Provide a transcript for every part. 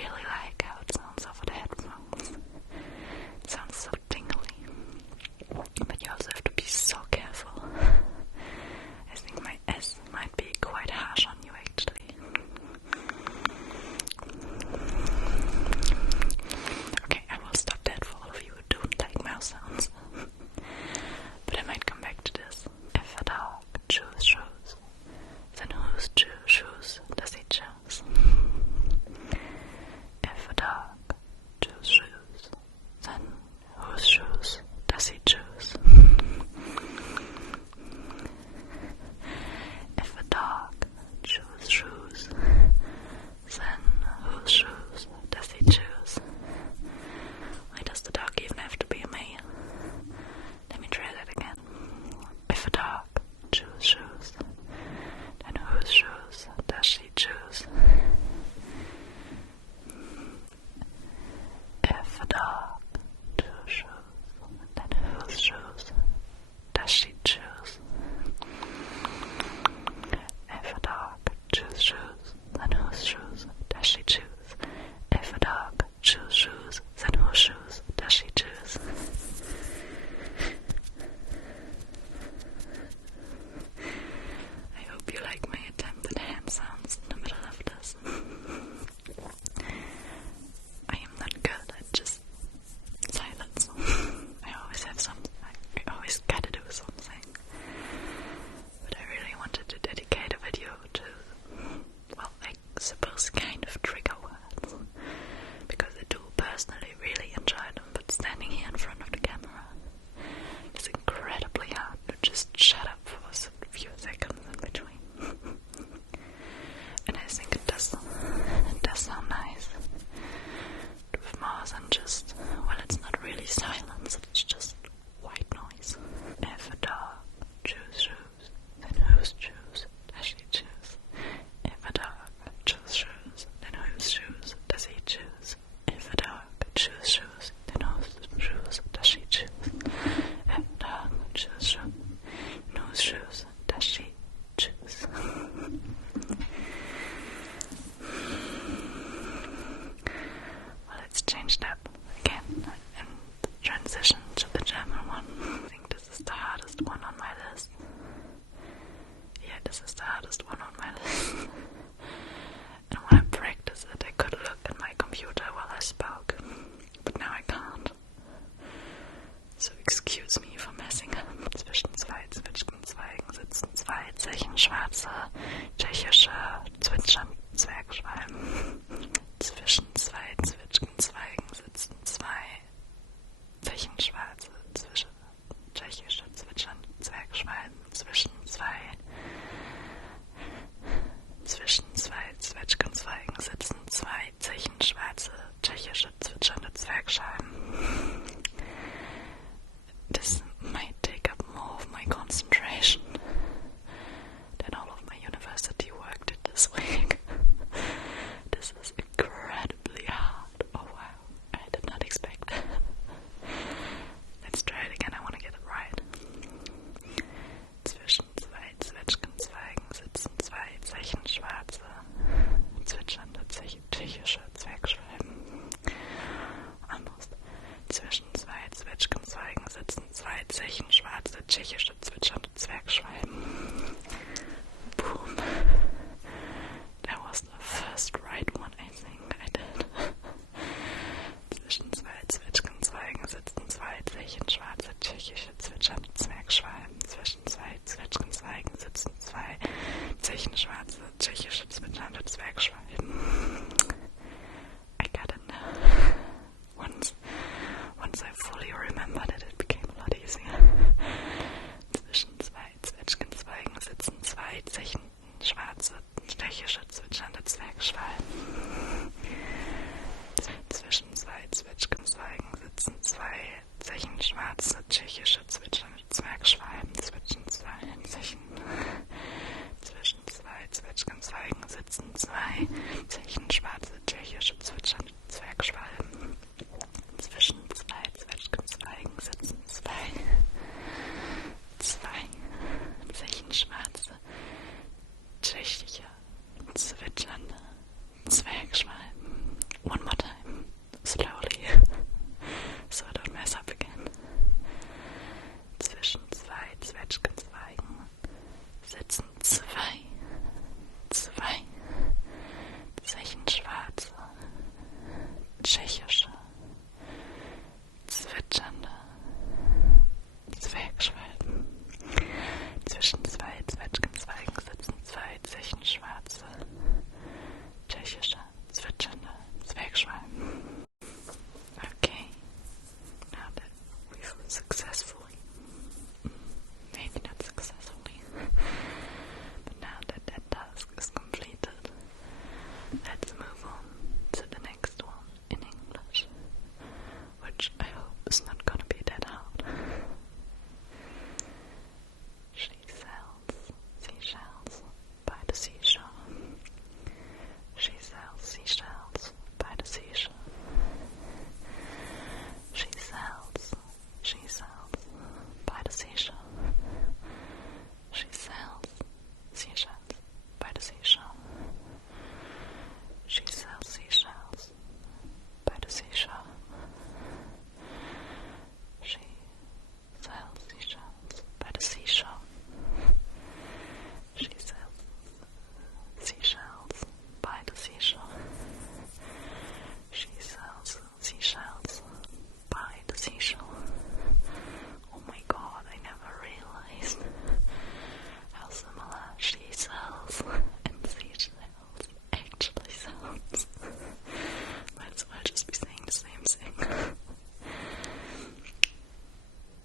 really like how it sounds over the headphones. It sounds so tingly. But you also have to be so careful. I think my S might be quite harsh on you actually. Okay, I will stop that for all of you who don't like mouse sounds. But I might come back to this. If a dog chews shoes, then whose shoes does he choose? If a dog chews shoes, then whose shoes does he choose? If a dog chews shoes, then whose shoes does he choose? Why does the dog even have to be a male? Let me try that again. If a dog chews shoes, then whose shoes does she choose? If a dog chews shoes, then whose shoes does she choose? If a dog chews shoes, then whose shoes does she choose? If a dog chews shoes, then whose shoes does she choose? I hope you like my attempt at hand sounds in the middle of this. I am not good at just silence. I always have I always gotta do something. But I really wanted to dedicate a video to, well, I suppose kind of trigger words. Because I do personally really enjoy them, but standing here in front of the camera is incredibly hard to just shut up for a few seconds in between. And I think it does sound nice. With more than just, well, it's not really silence, it's just white noise. If a dog chews shoes, then whose shoes does she choose? If a dog chews shoes, then whose shoes does he choose? If a dog chews shoes, then whose shoes does she choose? If a dog chews shoes, then whose shoes does she choose? Well, let's change that again and transition to the German one. I think this is the hardest one on my list. Yeah, this is the hardest one on my list. And when I practiced it, I could look at my computer while I spoke, but now I can't. So excuse me for messing up. Zwischen zwei Zwitschgenzweigen sitzen zwei zechenschwarze tschechische Zwitschern-Zwergschwalben. Zwischen zwei Zwitschgenzweigen sitzen zwei zechenschwarze tschechische Zwitschern-Zwergschwalben. Zwischen zwei Zwitschgenzweigen sitzen zwei zechenschwarze tschechische zwitschernde Zwergschwalben. This might take up more of my concentration than all of my university work did this week. This is incredibly hard. Oh wow, I did not expect that. Let's try it again, I want to get it right. Zwischen zwei Zwitschgenzweigen sitzen zwei zechenschwarze, zwitschernde tschechische Zwergschwalben. Almost. Zwischen zwei Zwitschgenzweigen sitzen zwei zechenschwarze, tschechische, zwitschernde Zwergschwalben. Boom. That was the first right one, I think I did. Zwischen zwei Zwitschgenzweigen sitzen zwei zechenschwarze, tschechische, zwitschernde Zwergschwalben. Zwischen zwei Zwitschgenzweigen sitzen zwei zechenschwarze, tschechische, zwitschernde Zwergschwalben. I got it now. Once I fully remembered it, it became a lot easier. I'll just be saying the same thing.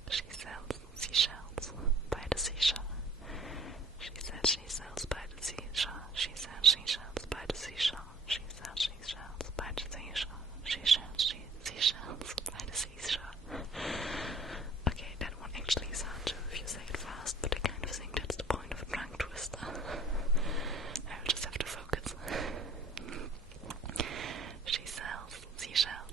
She sells seashells by the seashore. She said she sells by the seashore. She sells seashells by the seashore. She sells seashells by the seashore. She sells seashells by the seashore. Okay, that one actually is hard to if you say it fast, but I kind of think that's the point of a tongue twister. I will just have to focus. She sells seashells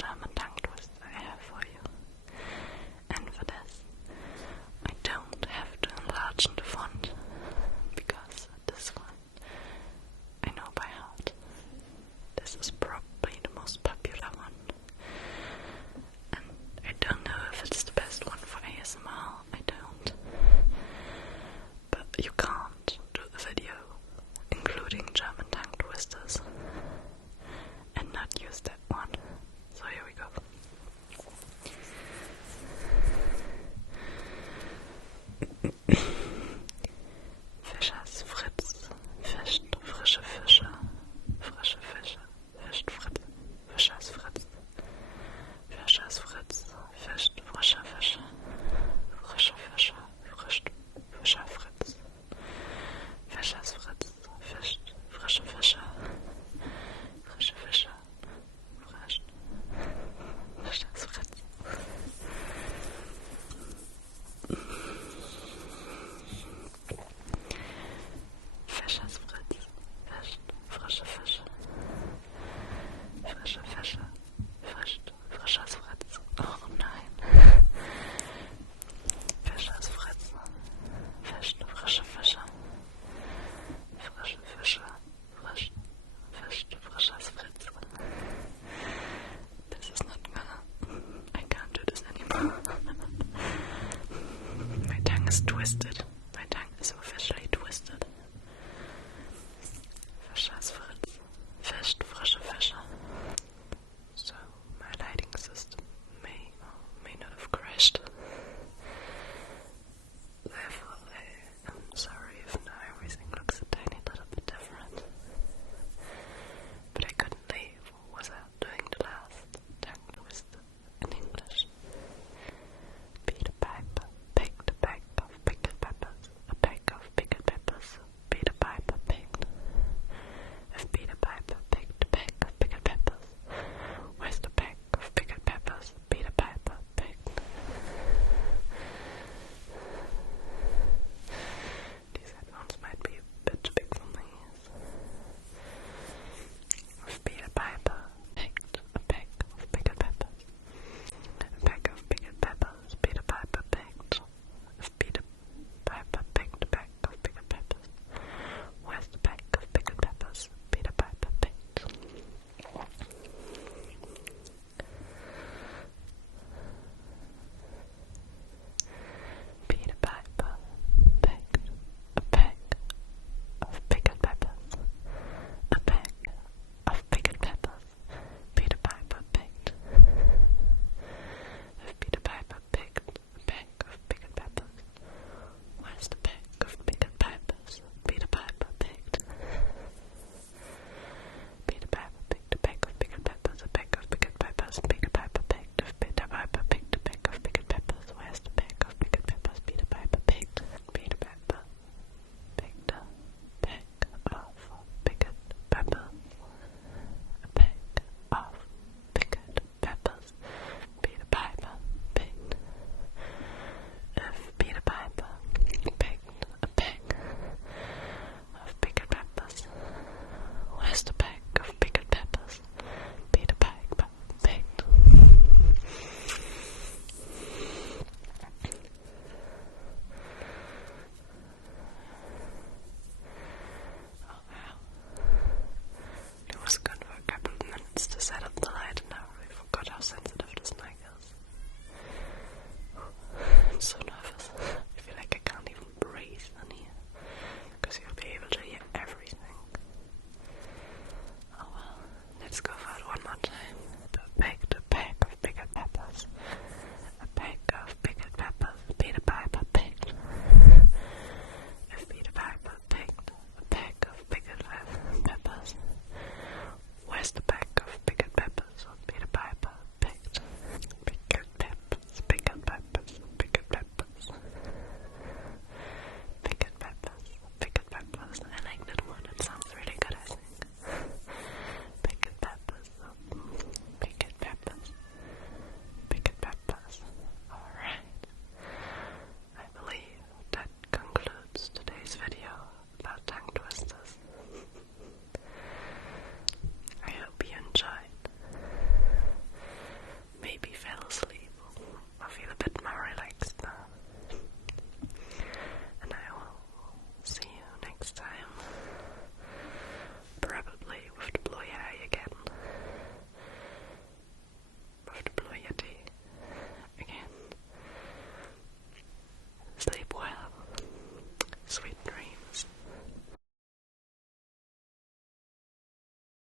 German